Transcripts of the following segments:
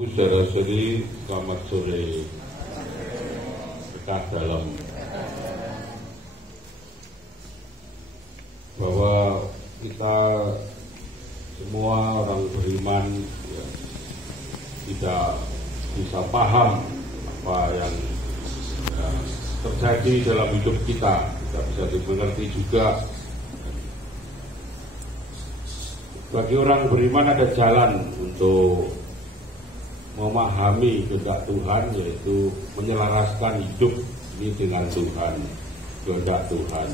Saudara-saudari, selamat sore. Dekat dalam bahwa kita semua orang beriman ya, tidak bisa paham apa yang terjadi dalam hidup kita. Tidak bisa dimengerti juga. Bagi orang beriman ada jalan untuk memahami kehendak Tuhan, yaitu menyelaraskan hidup ini dengan Tuhan, kehendak Tuhan.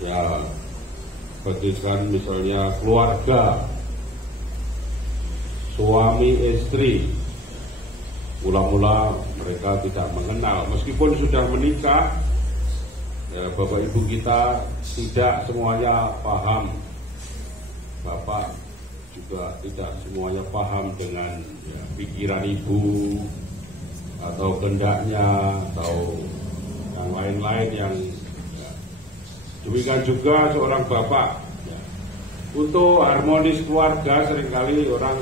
Ya, bagikan misalnya keluarga, suami istri, mula-mula mereka tidak mengenal, meskipun sudah menikah, ya, bapak ibu kita tidak semuanya paham. Bapak juga tidak semuanya paham dengan ya, pikiran ibu atau kehendaknya atau yang lain-lain yang ya. Demikian juga seorang bapak ya. Untuk harmonis keluarga seringkali orang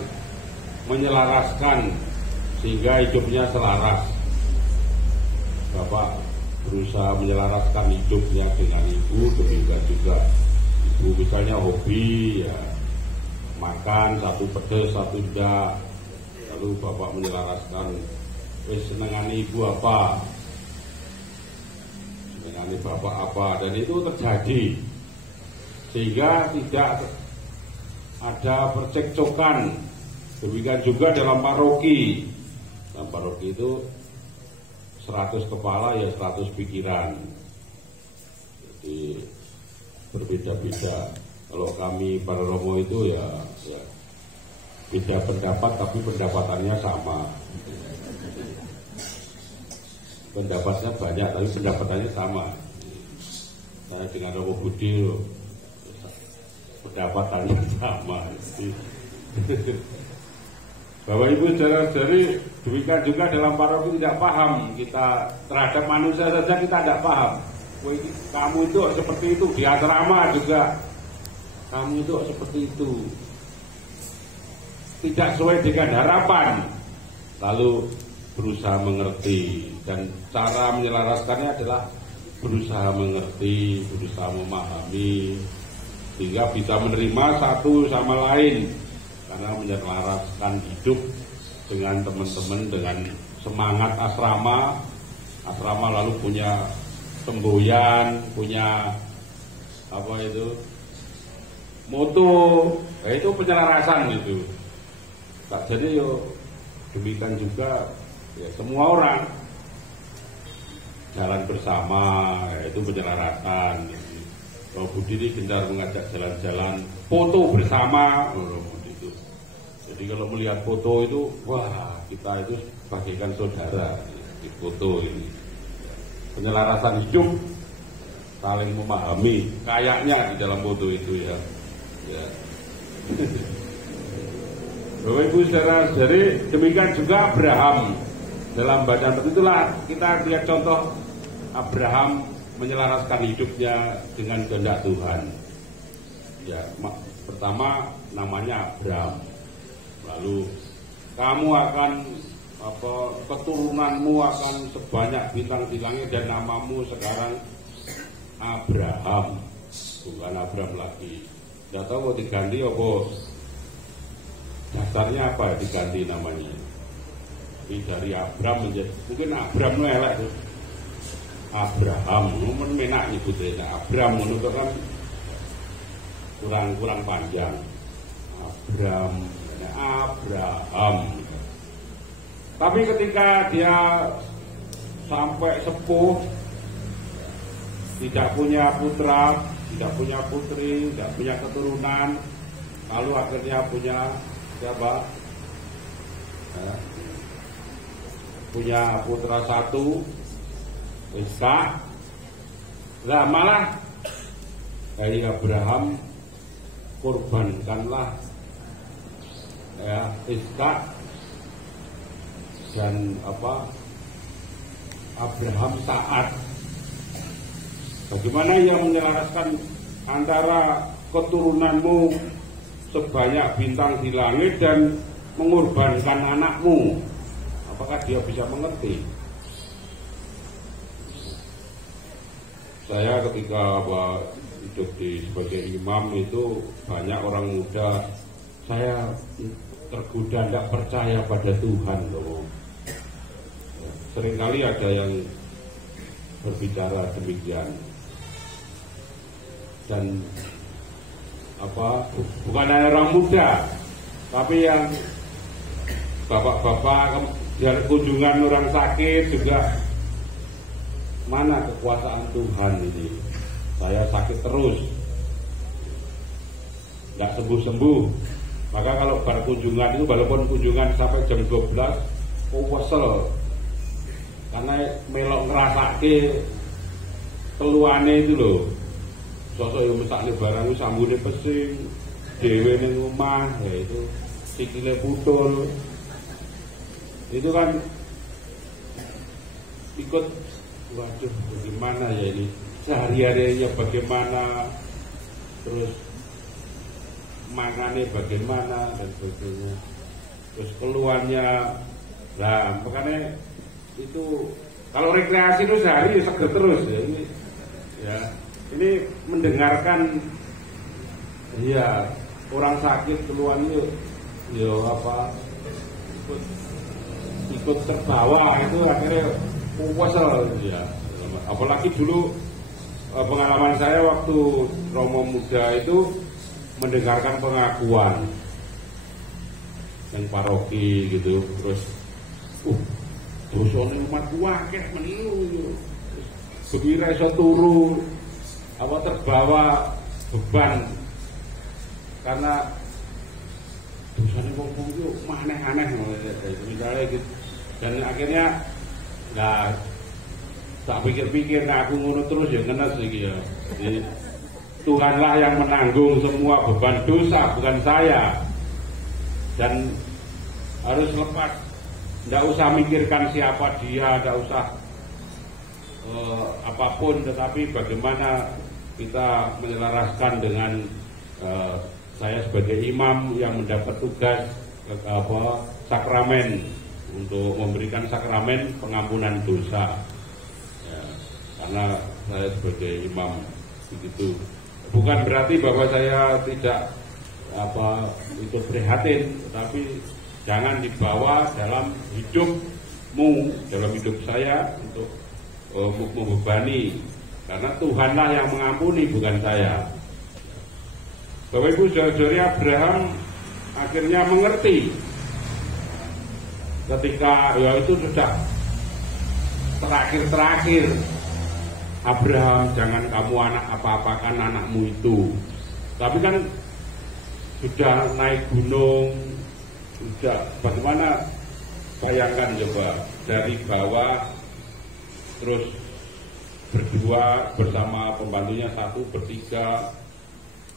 menyelaraskan sehingga hidupnya selaras. Bapak berusaha menyelaraskan hidupnya dengan ibu, demikian juga ibu misalnya hobi ya, makan satu pedes satu tidak, lalu bapak menyelaraskan senengane ibu apa, senengane bapak apa, dan itu terjadi sehingga tidak ada percekcokan. Demikian juga dalam paroki. Dalam paroki itu 100 kepala ya 100 pikiran, jadi berbeda-beda. Kalau kami para Romo itu ya beda pendapat tapi pendapatannya sama. Pendapatnya banyak tapi pendapatannya sama. Saya dengan Romo Budi pendapatannya sama. Bapak Ibu saudara-saudari, demikian juga dalam paroki tidak paham kita terhadap manusia saja, kita tidak paham. Kamu itu seperti itu, di asrama juga kamu itu seperti itu, tidak sesuai dengan harapan, lalu berusaha mengerti, dan cara menyelaraskannya adalah berusaha mengerti, berusaha memahami, sehingga bisa menerima satu sama lain, karena menyelaraskan hidup dengan teman-teman, dengan semangat asrama lalu punya semboyan, punya apa itu, moto, itu penyelarasan itu. Jadi yo demikian juga ya, semua orang jalan bersama, itu penyelarasan. Kalau Budi ini gencar mengajak jalan-jalan, foto bersama, itu. Jadi kalau melihat foto itu, wah kita itu bagaikan saudara di foto ini. Penyelarasan hidup, saling memahami, kayaknya di dalam foto itu ya. Ya. Bapak Ibu saudara-saudari, demikian juga Abraham. Dalam bacaan tertentulah kita lihat contoh Abraham menyelaraskan hidupnya dengan kehendak Tuhan. Ya, pertama namanya Abraham. Lalu kamu akan keturunanmu akan sebanyak bintang di langit, dan namamu sekarang Abraham, bukan Abraham lagi. Tidak tahu mau diganti apa, dasarnya apa diganti namanya. Ini dari Abraham menjadi, mungkin Abraham itu elek tuh. Abraham, mungkin menak nyebutnya Abraham menurut kan kurang panjang. Abraham. Tapi ketika dia sampai sepuh, tidak punya putra, tidak punya putri, tidak punya keturunan, lalu akhirnya punya siapa? Ya, punya putra satu, Ishak. Lah malah dari Abraham korbankanlah ya Ishak, dan Abraham taat. Bagaimana ia menyelaraskan antara keturunanmu sebanyak bintang di langit dan mengorbankan anakmu, apakah dia bisa mengerti? Saya ketika hidup sebagai imam itu banyak orang muda, saya tergoda tidak percaya pada Tuhan loh. Seringkali ada yang berbicara demikian, dan bukan hanya orang muda, tapi yang bapak-bapak kunjungan orang sakit juga. Mana kekuasaan Tuhan ini? Saya sakit terus, nggak sembuh-sembuh. Maka kalau berkunjungan itu, walaupun kunjungan sampai jam 12, kesel. Karena melok ngerasake keluane itu loh. Sosok yang mesakne barang sambune pesing, dhewe ning omah, ya itu sikile putul. Itu kan ikut, waduh bagaimana ya ini, sehari-harinya bagaimana, terus makannya bagaimana dan sebagainya, terus keluarnya. Nah makanya itu kalau rekreasi itu sehari ya seger terus ya ini, ya ini mendengarkan ya orang sakit keluarnya ya ikut terbawa itu akhirnya kesel ya. Apalagi dulu pengalaman saya waktu Romo muda itu mendengarkan pengakuan yang paroki gitu, terus dosane umatku akeh meniru, sepira iso turu, terbawa beban karena dosane wong-wong itu aneh-aneh misalnya gitu. Dan akhirnya tak pikir-pikir, aku ngono terus ya ngenes iki ya. Jadi Tuhanlah yang menanggung semua beban dosa, bukan saya. Dan harus lepas, tidak usah mikirkan siapa dia, tidak usah apapun, tetapi bagaimana kita menyelaraskan dengan saya sebagai imam yang mendapat tugas sakramen, untuk memberikan sakramen pengampunan dosa ya, karena saya sebagai imam begitu. Bukan berarti bahwa saya tidak itu prihatin, tetapi jangan dibawa dalam hidupmu, dalam hidup saya untuk membebani, karena Tuhanlah yang mengampuni, bukan saya. Bapak Ibu saudari, Abraham akhirnya mengerti ketika ya itu sudah terakhir Abraham, jangan kamu apa-apakan anakmu itu. Tapi kan sudah naik gunung, sudah bagaimana, bayangkan coba dari bawah terus berdua bersama pembantunya, satu bertiga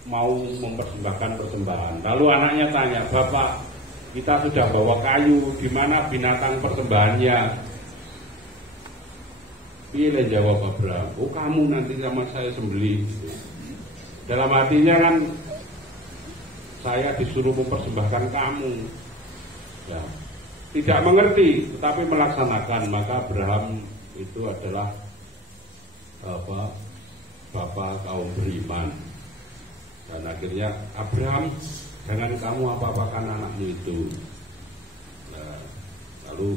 mau mempersembahkan persembahan. Lalu anaknya tanya, Bapak, kita sudah bawa kayu, di mana binatang persembahannya? Pilih jawab Abraham, oh kamu nanti sama saya sembelih. Dalam hatinya kan, saya disuruh mempersembahkan kamu. Ya, tidak mengerti, tetapi melaksanakan. Maka Abraham itu adalah bapak kaum beriman. Dan akhirnya Abraham, jangan kamu apa-apakan anakmu itu. Nah, lalu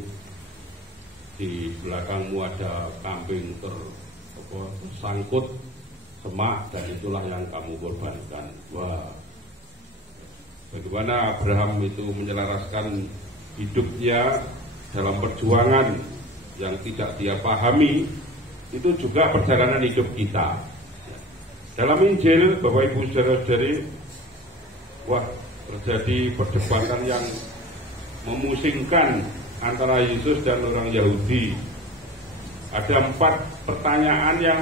di belakangmu ada kambing tersangkut semak, dan itulah yang kamu korbankan. Wah, bagaimana Abraham itu menyelaraskan hidupnya dalam perjuangan yang tidak dia pahami. Itu juga perjalanan hidup kita. Dalam Injil, Bapak Ibu saudara-saudari, wah, terjadi perdebatan yang memusingkan antara Yesus dan orang Yahudi. Ada 4 pertanyaan yang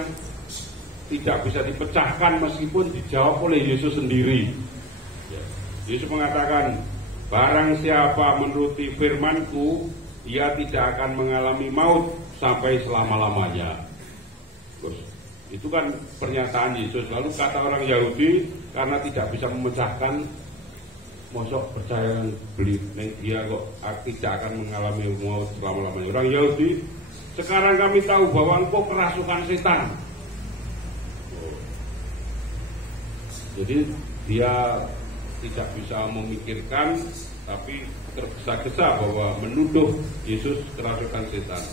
tidak bisa dipecahkan meskipun dijawab oleh Yesus sendiri. Yesus mengatakan, barang siapa menuruti firman-Ku, ia tidak akan mengalami maut sampai selama-lamanya. Terus, itu kan pernyataan Yesus. Lalu kata orang Yahudi, karena tidak bisa memecahkan mosok percaya beli dia kok tidak akan mengalami maut selama-lamanya. Orang Yahudi, sekarang kami tahu bahwa engkau kerasukan setan. Jadi dia tidak bisa memikirkan, tapi tergesa-gesa bahwa menuduh Yesus kerasukan setan.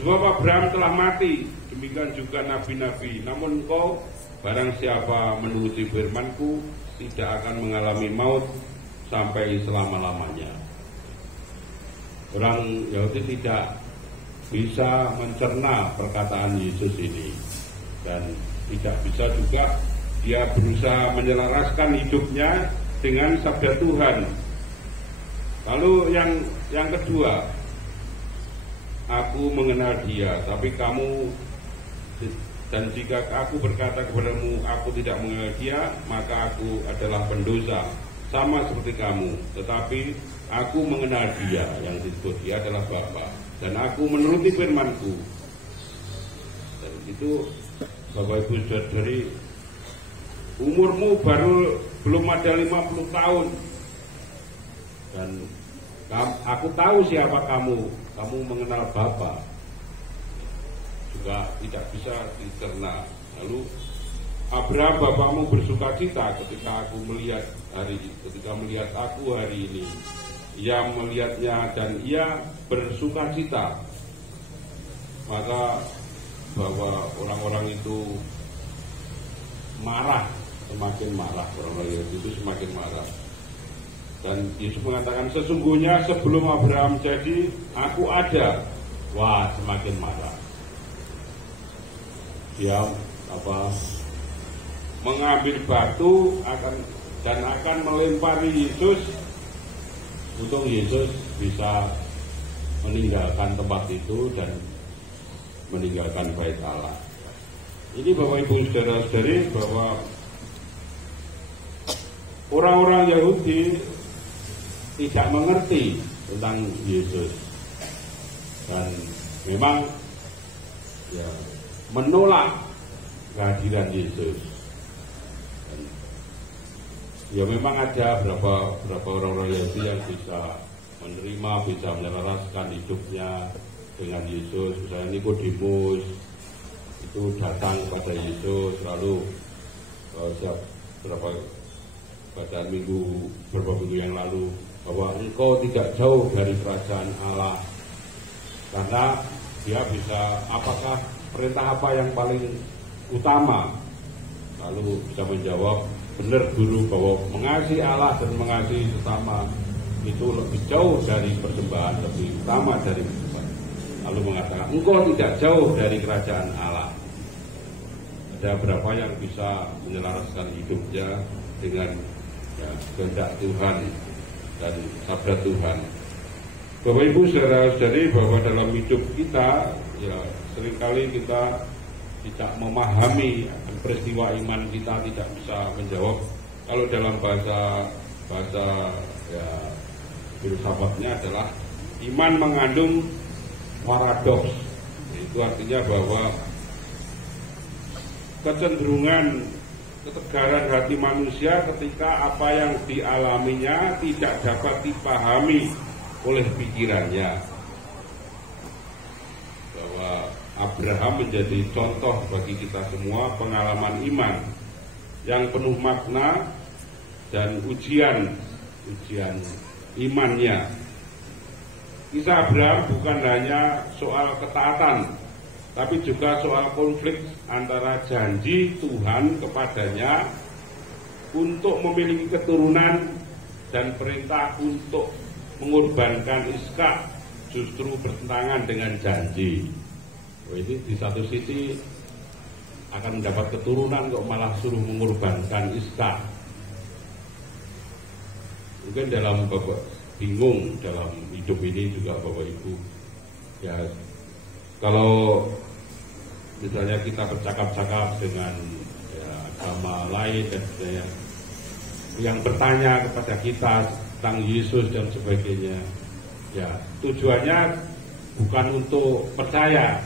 Sebab Abraham telah mati, demikian juga nabi-nabi. Namun engkau, barang siapa menuruti firman-Ku, tidak akan mengalami maut sampai selama-lamanya. Orang Yahudi tidak bisa mencerna perkataan Yesus ini, dan tidak bisa juga dia berusaha menyelaraskan hidupnya dengan sabda Tuhan. Lalu yang kedua, aku mengenal dia, tapi kamu, dan jika aku berkata kepadamu aku tidak mengenal dia, maka aku adalah pendosa, sama seperti kamu. Tetapi aku mengenal dia, yang disebut dia adalah Bapa, dan aku menuruti firman-Ku. Dan itu Bapak Ibu Saudari, umurmu baru belum ada 50 tahun, dan aku tahu siapa kamu mengenal Bapa, juga tidak bisa dicerna. Lalu Abraham bapamu bersuka cita ketika melihat aku hari ini. Ia melihatnya dan ia bersuka cita. Maka bahwa orang-orang itu marah, semakin marah, orang-orang itu semakin marah. Dan Yesus mengatakan, sesungguhnya sebelum Abraham jadi, aku ada. Wah, semakin marah. Dia mengambil batu akan melempari Yesus, untuk Yesus bisa meninggalkan tempat itu dan meninggalkan bait Allah. Ini Bapak Ibu Saudara-saudari, bahwa orang-orang Yahudi tidak mengerti tentang Yesus, dan memang ya menolak kehadiran Yesus. Dan ya memang ada berapa orang-orang Yahudi yang bisa menerima, bisa menyelaraskan hidupnya dengan Yesus. Misalnya Nikodemus itu datang kepada Yesus, lalu pada beberapa minggu yang lalu, bahwa engkau tidak jauh dari kerajaan Allah, karena dia bisa, apakah perintah apa yang paling utama? Lalu bisa menjawab, benar guru, bahwa mengasihi Allah dan mengasihi sesama itu lebih jauh dari persembahan, lebih utama dari persembahan. Lalu mengatakan, engkau tidak jauh dari kerajaan Allah. Ada berapa yang bisa menyelaraskan hidupnya dengan kehendak Tuhan dan sabda Tuhan. Bapak Ibu saudara-saudari, bahwa dalam hidup kita ya seringkali kita tidak memahami peristiwa iman, kita tidak bisa menjawab. Kalau dalam bahasa ya filsafatnya adalah iman mengandung paradoks. Itu artinya bahwa kecenderungan ketegaran hati manusia ketika apa yang dialaminya tidak dapat dipahami oleh pikirannya. Bahwa Abraham menjadi contoh bagi kita semua, pengalaman iman yang penuh makna dan ujian imannya. Kisah Abraham bukan hanya soal ketaatan, tapi juga soal konflik antara janji Tuhan kepadanya untuk memiliki keturunan dan perintah untuk mengorbankan Ishak justru bertentangan dengan janji. Ini di satu sisi akan mendapat keturunan kok malah suruh mengorbankan Ishak. Mungkin dalam Bapak bingung dalam hidup ini juga Bapak Ibu. Ya, kalau misalnya kita bercakap-cakap dengan agama lain dan sebagainya, yang bertanya kepada kita tentang Yesus dan sebagainya, ya tujuannya bukan untuk percaya,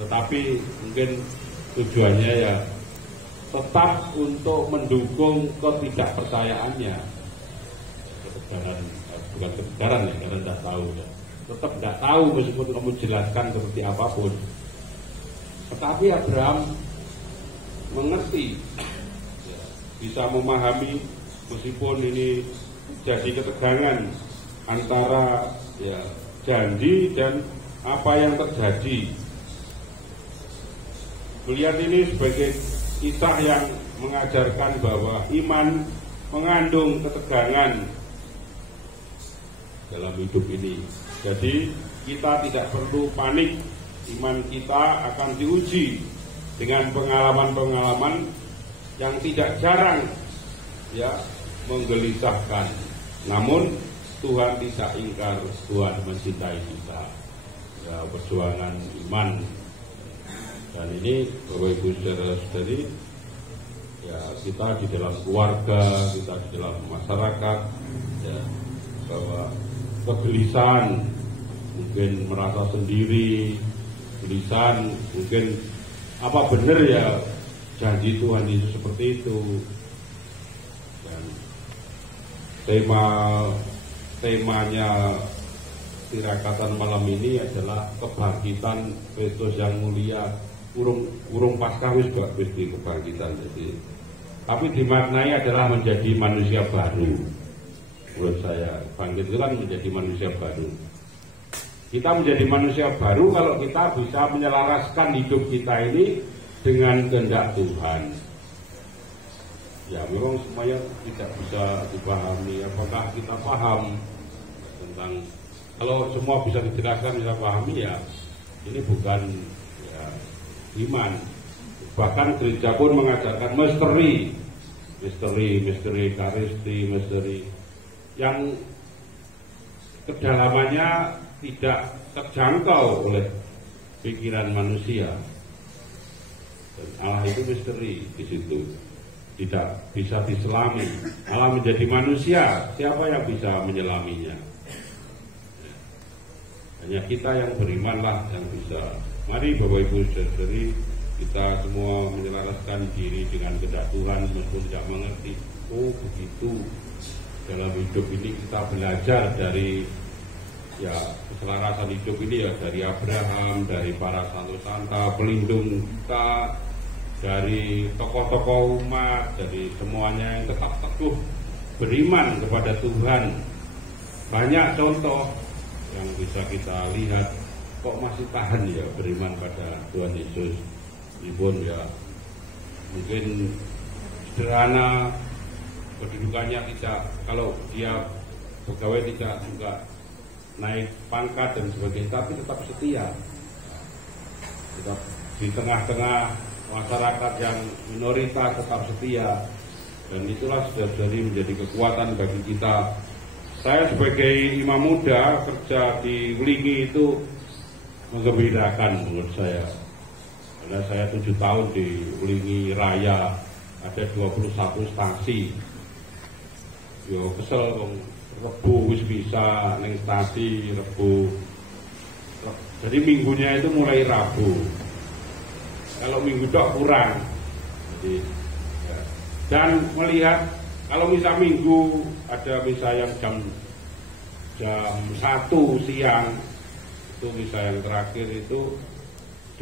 tetapi mungkin tujuannya ya tetap untuk mendukung ketidakpercayaannya. ketegaran, bukan ketegaran ya, karena tidak tahu ya. Tetap tidak tahu meskipun kamu jelaskan seperti apapun. Tetapi Abraham mengerti, ya, bisa memahami meskipun ini jadi ketegangan antara ya janji dan apa yang terjadi. Melihat ini sebagai kisah yang mengajarkan bahwa iman mengandung ketegangan dalam hidup ini. Jadi kita tidak perlu panik, iman kita akan diuji dengan pengalaman-pengalaman yang tidak jarang ya menggelisahkan. Namun Tuhan tidak ingkar, Tuhan mencintai kita. Ya, perjuangan iman. Dan ini Bapak Ibu saudara-saudari, ya kita di dalam keluarga, kita di dalam masyarakat, ya, bahwa kegelisahan, mungkin merasa sendiri, gelisahan, mungkin apa benar ya janji Tuhan itu seperti itu. Dan temanya tirakatan malam ini adalah kebangkitan Kristus yang mulia. Urung Paskah wis di kebangkitan. Jadi, tapi dimaknai adalah menjadi manusia baru. Menurut saya, bangkit itu kan menjadi manusia baru. Kita menjadi manusia baru kalau kita bisa menyelaraskan hidup kita ini dengan kehendak Tuhan. Ya memang semuanya tidak bisa dipahami. Apakah kita paham tentang, kalau semua bisa dijelaskan, bisa pahami, ya ini bukan ya iman. Bahkan gereja pun mengajarkan misteri karisti, misteri yang kedalamannya tidak terjangkau oleh pikiran manusia. Dan Allah itu misteri di situ, tidak bisa diselami. Allah menjadi manusia, siapa yang bisa menyelaminya? Hanya kita yang berimanlah yang bisa. Mari Bapak Ibu saudari, kita semua menyelaraskan diri dengan kehendak Tuhan meskipun tidak mengerti. Oh begitu, dalam hidup ini kita belajar dari ya keselarasan hidup ini ya dari Abraham, dari para santo-santa pelindung kita, dari tokoh-tokoh umat, dari semuanya yang tetap teguh beriman kepada Tuhan. Banyak contoh yang bisa kita lihat, kok masih tahan ya beriman pada Tuhan Yesus. Meskipun ya mungkin sederhana kedudukannya, tidak, kalau dia pegawai tidak juga naik pangkat dan sebagainya, tapi tetap setia, tetap di tengah-tengah masyarakat yang minoritas tetap setia. Dan itulah saudara-saudari menjadi kekuatan bagi kita. Saya sebagai imam muda kerja di Wlingi itu menggembirakan menurut saya, karena saya 7 tahun di Wlingi Raya, ada 21 stasi. Yo kesel dong, Rebu wis bisa neng stasi Rebu. Jadi minggunya itu mulai Rabu. Kalau minggu dok kurang. Jadi, ya. Dan melihat kalau misal minggu ada misal yang jam 1 siang, itu misal yang terakhir itu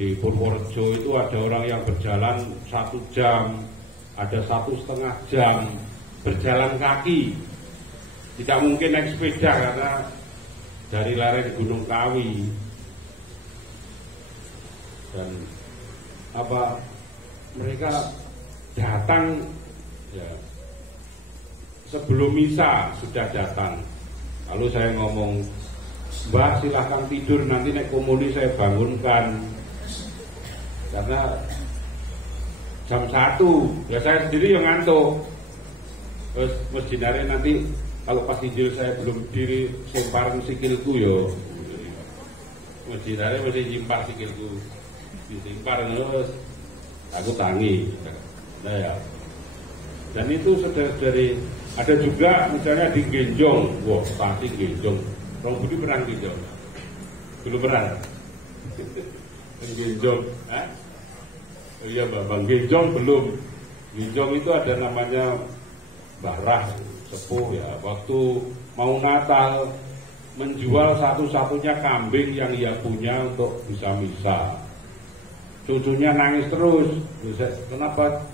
di Purworejo itu ada orang yang berjalan 1 jam, ada 1,5 jam berjalan kaki. Tidak mungkin naik sepeda karena dari lereng Gunung Kawi. Dan mereka datang ya sebelum misa sudah datang. Lalu saya ngomong, Mbak silahkan tidur, nanti naik komuni saya bangunkan. Karena jam 1 ya saya sendiri yang ngantuk. Terus masjidare nanti kalau pas Injil saya belum diri semparan sikilku yo. Masjidare masih nyimpar sikilku. Disimpar terus aku tangi. Nah ya. Dan itu saudara-saudari, ada juga misalnya di Genjong, wah stasi Genjong. Rong Budi pernah Genjong? Belum pernah. Genjong, Iya Bang Genjong belum. Genjong itu ada namanya Barah, sepuh ya, waktu mau Natal menjual satu-satunya kambing yang ia punya untuk bisa misa. Cucunya nangis terus. Kenapa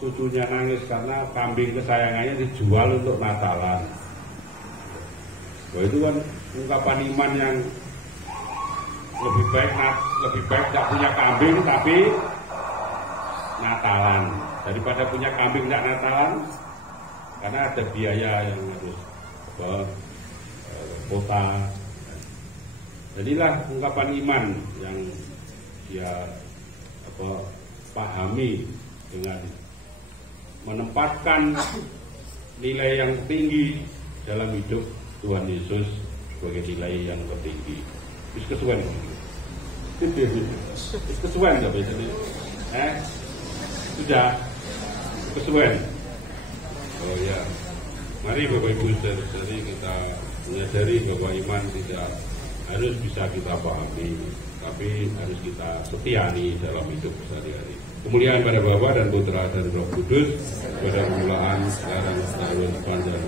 cucunya nangis? Karena kambing kesayangannya dijual untuk Natalan. Wah, itu kan ungkapan iman yang lebih baik tak punya kambing tapi Natalan daripada punya kambing tidak Natalan, karena ada biaya yang harus ke kota. Jadilah ungkapan iman yang dia pahami dengan menempatkan nilai yang tinggi dalam hidup Tuhan Yesus sebagai nilai yang tertinggi. Wis kesuwen. Wis kesuwen enggak biasanya? Sudah kesuwen. Oh ya. Mari Bapak Ibu saudari kita menyadari bahwa iman tidak harus bisa kita pahami, tapi harus kita setiani dalam hidup sehari-hari. Kemuliaan pada Bapa dan Putra dan Roh Kudus, pada permulaan, sekarang, selalu, dan